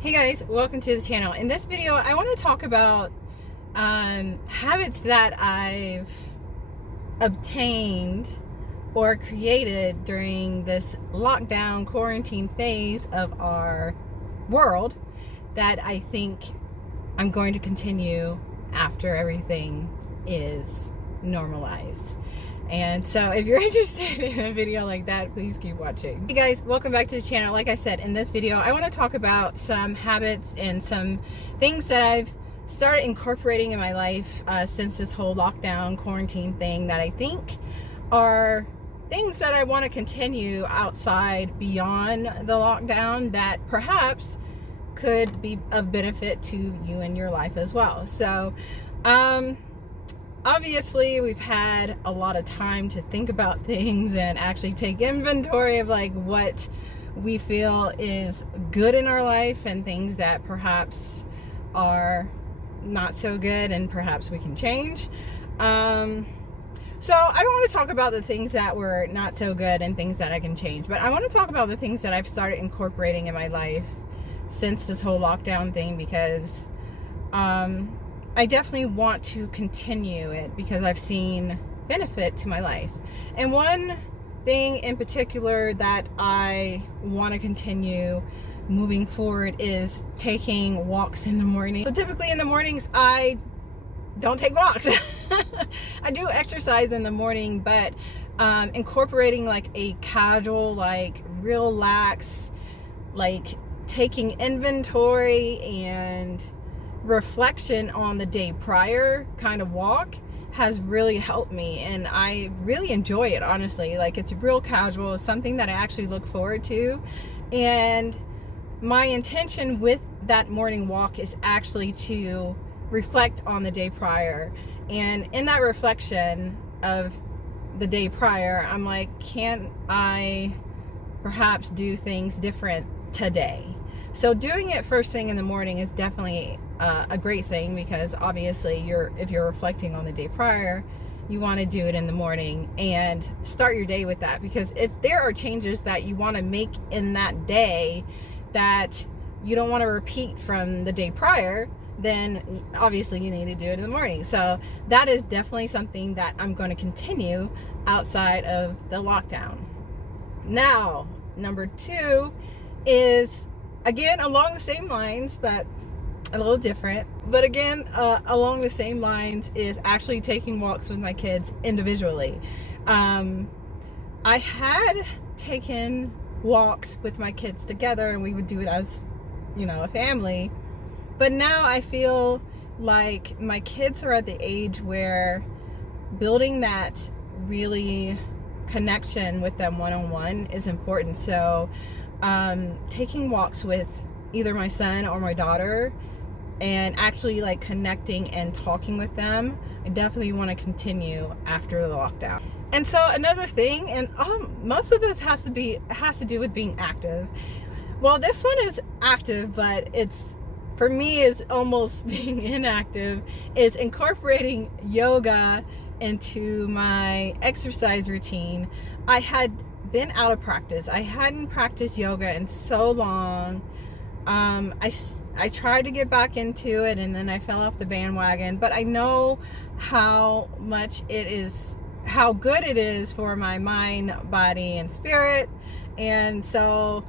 Hey guys, welcome to the channel. In this video, I want to talk about habits that I've obtained or created during this lockdown quarantine phase of our world that I think I'm going to continue after everything is normalized. And so if you're interested in a video like that, please keep watching. Hey guys, welcome back to the channel. Like I said, in this video, I want to talk about some habits and some things that I've started incorporating in my life since this whole lockdown quarantine thing that I think are things that I want to continue outside beyond the lockdown that perhaps could be of benefit to you in your life as well. So, obviously we've had a lot of time to think about things and actually take inventory of like what we feel is good in our life and things that perhaps are not so good and perhaps we can change. So I don't want to talk about the things that were not so good and things that I can change, but I want to talk about the things that I've started incorporating in my life since this whole lockdown thing, because I definitely want to continue it because I've seen benefit to my life. And one thing in particular that I want to continue moving forward is taking walks in the morning. So typically in the mornings, I don't take walks. I do exercise in the morning, but incorporating like a casual, like relax, like taking inventory and reflection on the day prior kind of walk has really helped me, and I really enjoy it, honestly. Like, it's real casual. It's something that I actually look forward to, and my intention with that morning walk is actually to reflect on the day prior. And in that reflection of the day prior, I'm like, can I perhaps do things different today? So doing it first thing in the morning is definitely a great thing, because obviously if you're reflecting on the day prior, you want to do it in the morning and start your day with that. Because if there are changes that you want to make in that day that you don't want to repeat from the day prior, then obviously you need to do it in the morning. So that is definitely something that I'm going to continue outside of the lockdown. Now, number 2 is, again, along the same lines, but a little different. But again, along the same lines, is actually taking walks with my kids individually. I had taken walks with my kids together, and we would do it as, a family. But now I feel like my kids are at the age where building that really connection with them one-on-one is important. So taking walks with either my son or my daughter and actually like connecting and talking with them, I definitely want to continue after the lockdown. And so another thing, and most of this has to do with being active. Well, this one is active, but it's, for me, is almost being inactive, is incorporating yoga into my exercise routine. I had been out of practice. I hadn't practiced yoga in so long. I tried to get back into it, and then I fell off the bandwagon, but I know how good it is for my mind, body, and spirit. And so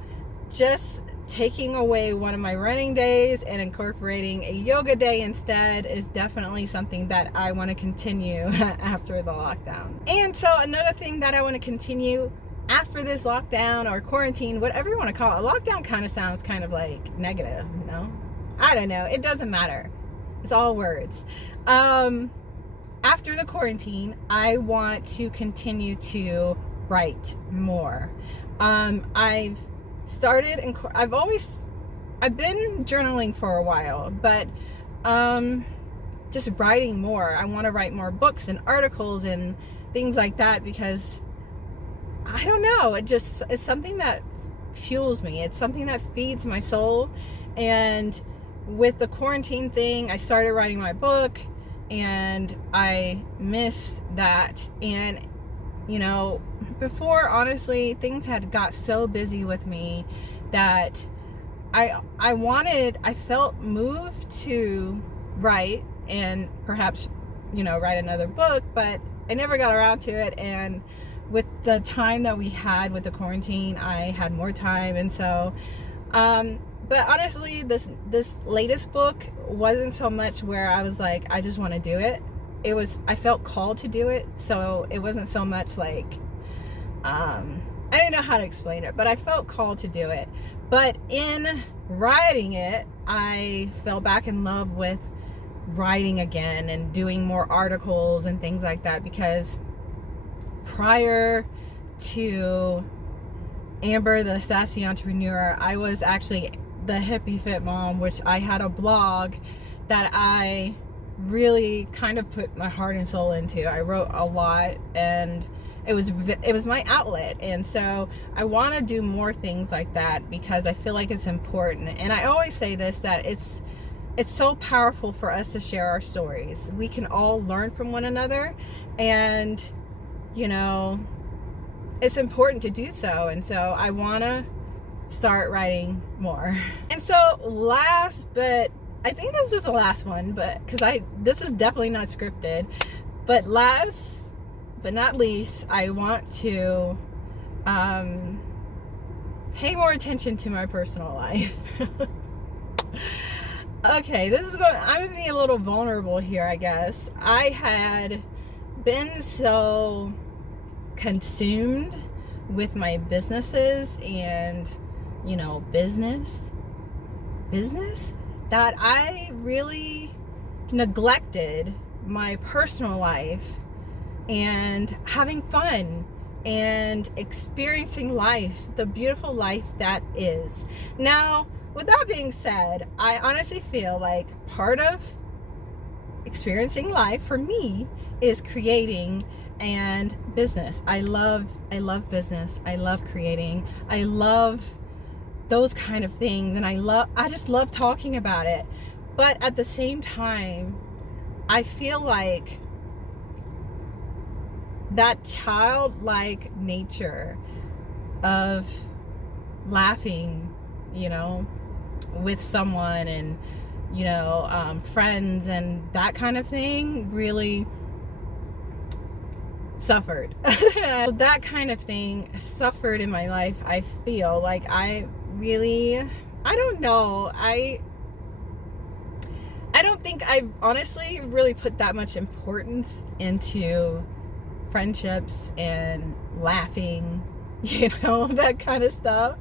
just taking away one of my running days and incorporating a yoga day instead is definitely something that I want to continue after the lockdown. And so another thing that I want to continue after this lockdown or quarantine, whatever you want to call it. Lockdown kind of sounds kind of like negative, I don't know. It doesn't matter. It's all words. After the quarantine, I want to continue to write more. I've been journaling for a while, but just writing more. I want to write more books and articles and things like that, because I don't know, it's something that fuels me. It's something that feeds my soul. And with the quarantine thing, I started writing my book, and I miss that. And before, honestly, things had got so busy with me that I felt moved to write and perhaps, write another book, but I never got around to it. And with the time that we had with the quarantine, I had more time. And so, but honestly, this latest book wasn't so much where I was like, I just want to do it. I felt called to do it. So it wasn't so much like, I don't know how to explain it, but I felt called to do it. But in writing it, I fell back in love with writing again and doing more articles and things like that, because prior to Amber the Sassy Entrepreneur, I was actually the Hippie Fit Mom, which I had a blog that I really kind of put my heart and soul into. I wrote a lot, and it was my outlet. And so I want to do more things like that because I feel like it's important. And I always say this, that it's so powerful for us to share our stories. We can all learn from one another, and it's important to do so. And so I want to start writing more. And so last, but I think this is the last one, but this is definitely not scripted, but last but not least, I want to pay more attention to my personal life. Okay, I'm gonna be a little vulnerable here, I guess. I had been so consumed with my businesses and, business that I really neglected my personal life and having fun and experiencing life, the beautiful life that is. Now, with that being said, I honestly feel like part of experiencing life for me is creating and business. I love business. I love creating. I love those kind of things, and I just love talking about it. But at the same time, I feel like that childlike nature of laughing, with someone and, friends and that kind of thing really suffered. That kind of thing suffered in my life. I feel like I don't know. I don't think I've honestly really put that much importance into friendships and laughing, that kind of stuff.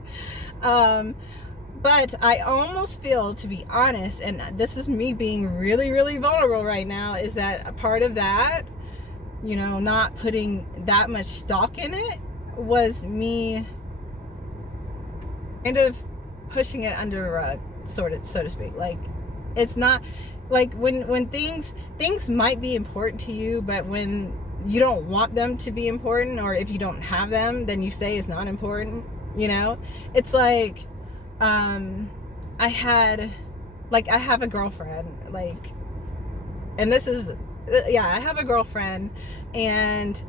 But I almost feel, to be honest, and this is me being really, really vulnerable right now, is that a part of that, not putting that much stock in it was me kind of pushing it under the rug, so to speak. Like, it's not like when things might be important to you, but when you don't want them to be important, or if you don't have them, then you say it's not important. It's like, I have a girlfriend, and this is, I have a girlfriend, and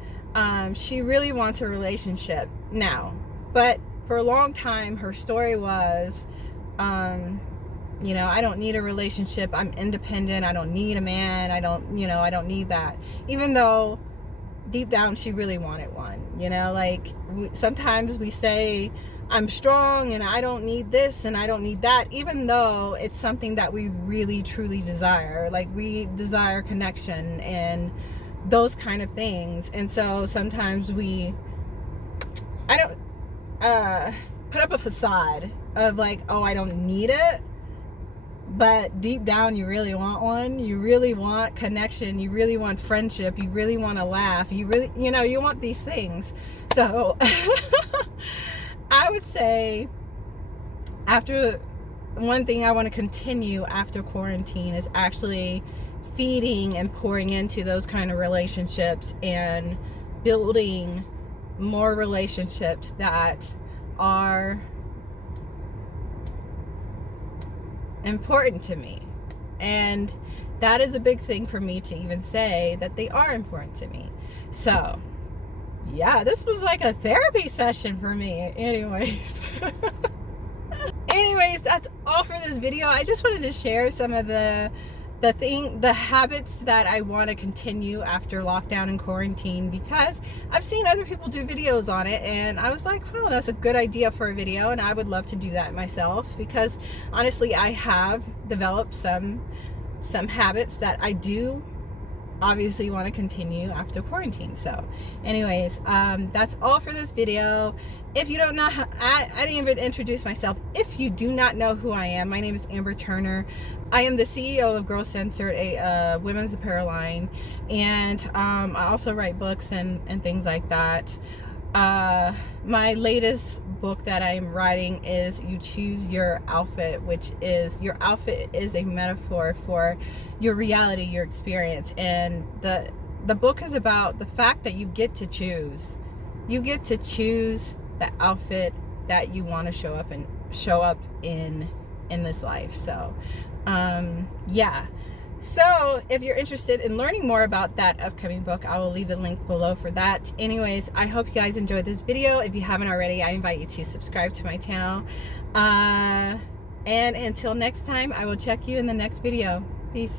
she really wants a relationship now. But for a long time, her story was, I don't need a relationship. I'm independent. I don't need a man. I don't need that. Even though deep down she really wanted one. Sometimes we say, I'm strong and I don't need this and I don't need that, even though it's something that we really truly desire. Like, we desire connection and those kind of things. And so sometimes I don't put up a facade of like, oh, I don't need it, but deep down you really want one. You really want connection. You really want friendship. You really want to laugh. You really, you want these things. So I would say, one thing I want to continue after quarantine is actually feeding and pouring into those kind of relationships and building more relationships that are important to me. And that is a big thing for me to even say that they are important to me. So yeah, this was like a therapy session for me. Anyways. anyways, that's all for this video. I just wanted to share some of the habits that I want to continue after lockdown and quarantine, because I've seen other people do videos on it, and I was like, oh, that's a good idea for a video, and I would love to do that myself, because honestly, I have developed some habits that I do obviously want to continue after quarantine. So anyways, that's all for this video. If you don't know how, I didn't even introduce myself. If you do not know who I am, my name is Amber Turner. I am the CEO of Girl Censored, a women's apparel line, and I also write books and things like that. My latest book that I'm writing is You Choose Your Outfit, which is, your outfit is a metaphor for your reality, your experience. And the book is about the fact that you get to choose. You get to choose the outfit that you want to show up in this life. So yeah. So if you're interested in learning more about that upcoming book, I will leave the link below for that. Anyways, I hope you guys enjoyed this video. If you haven't already, I invite you to subscribe to my channel. And until next time, I will check you in the next video. Peace.